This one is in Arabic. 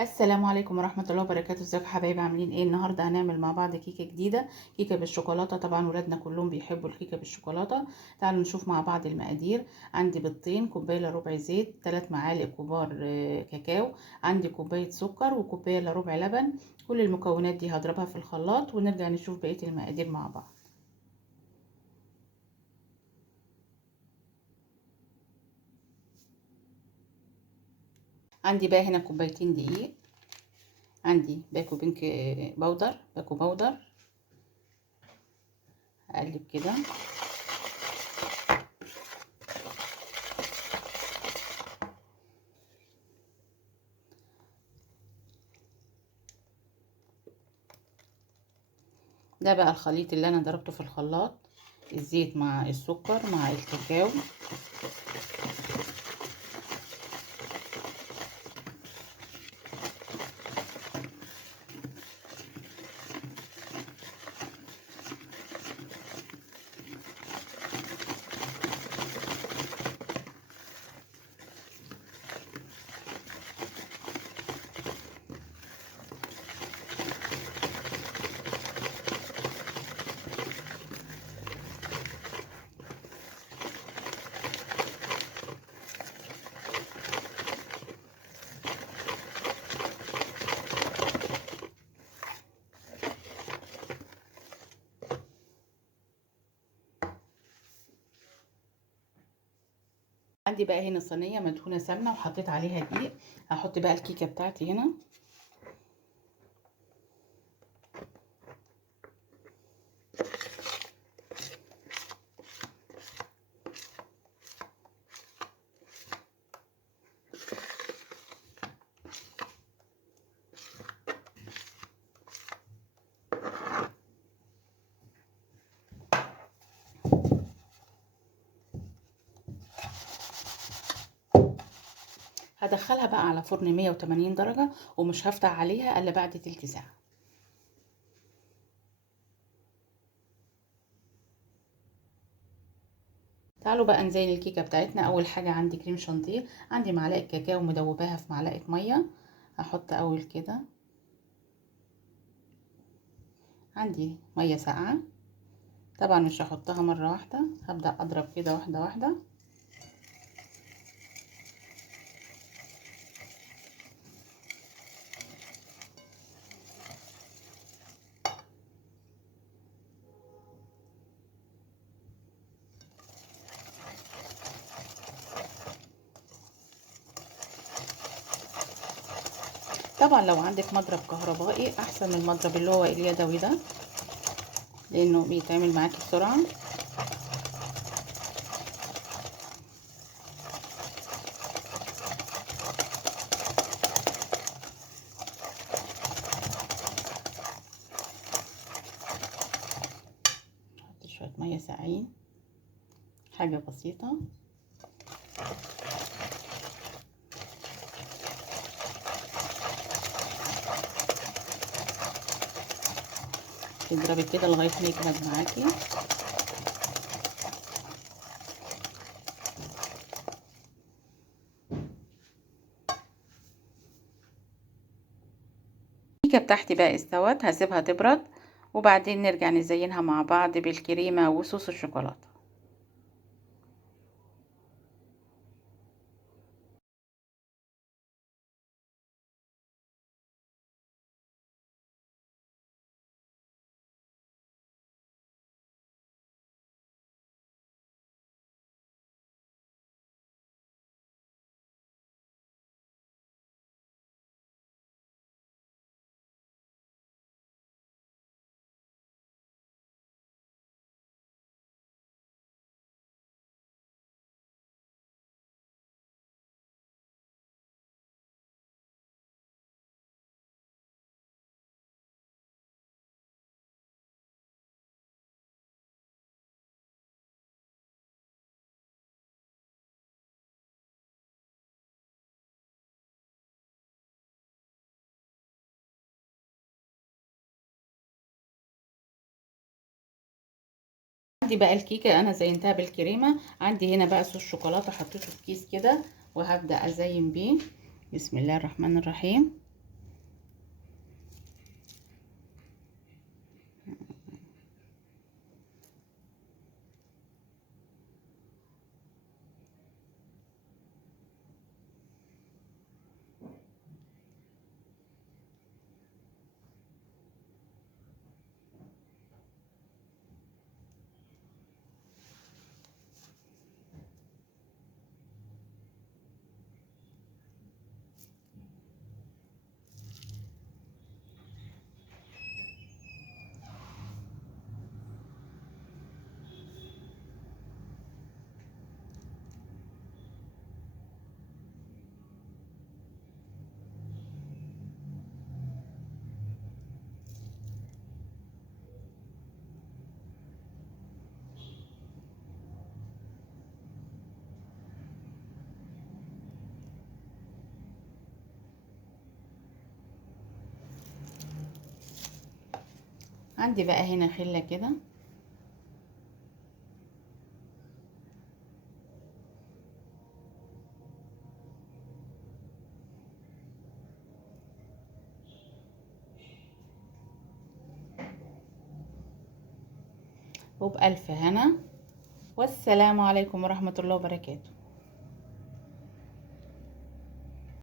السلام عليكم ورحمة الله وبركاته. ازيكم يا حبايبي؟ عاملين ايه؟ النهارده هنعمل مع بعض كيكة جديدة، كيكة بالشوكولاتة. طبعا ولادنا كلهم بيحبوا الكيكة بالشوكولاتة. تعالوا نشوف مع بعض المقادير. عندي بيضتين، كوباية الا ربع زيت، 3 معالق كبار كاكاو، عندي كوباية سكر وكوباية الا ربع لبن. كل المكونات دي هضربها في الخلاط ونرجع نشوف بقية المقادير مع بعض. عندي بقى هنا كوبايتين دقيق، عندي باكو باودر. اقلب كده. ده بقى الخليط اللي انا ضربته في الخلاط، الزيت مع السكر مع الكاكاو. عندي بقى هنا صينيه مدهونه سمنه وحطيت عليها دقيق. هحط بقى الكيكه بتاعتي هنا. هدخلها بقى على فرن 180 درجه ومش هفتح عليها الا بعد تلت ساعه. تعالوا بقى نزين الكيكه بتاعتنا. اول حاجه عندي كريم شانتيه، عندي معلقه كاكاو مدوباها في معلقه ميه. هحط اول كده. عندي ميه ساقعه، طبعا مش هحطها مره واحده، هبدا اضرب كده واحده واحده. طبعا لو عندك مضرب كهربائي احسن من المضرب اللي هو اليدوي ده، لانه بيتعمل معاكي بسرعه. نحط شويه ميه ساقعين، حاجه بسيطه. تضربي كده لغايه ما يجمد معاكي. الكيكه بتاعتي بقى استوت، هسيبها تبرد وبعدين نرجع نزينها مع بعض بالكريمه وصوص الشوكولاته. عندي بقى الكيكه انا زينتها بالكريمه. عندي هنا بقى صوص شوكولاته حطيته في كيس كده وهبدا ازين بيه. بسم الله الرحمن الرحيم. عندي بقى هنا خلة كده، وبألف هنا، والسلام عليكم ورحمة الله وبركاته.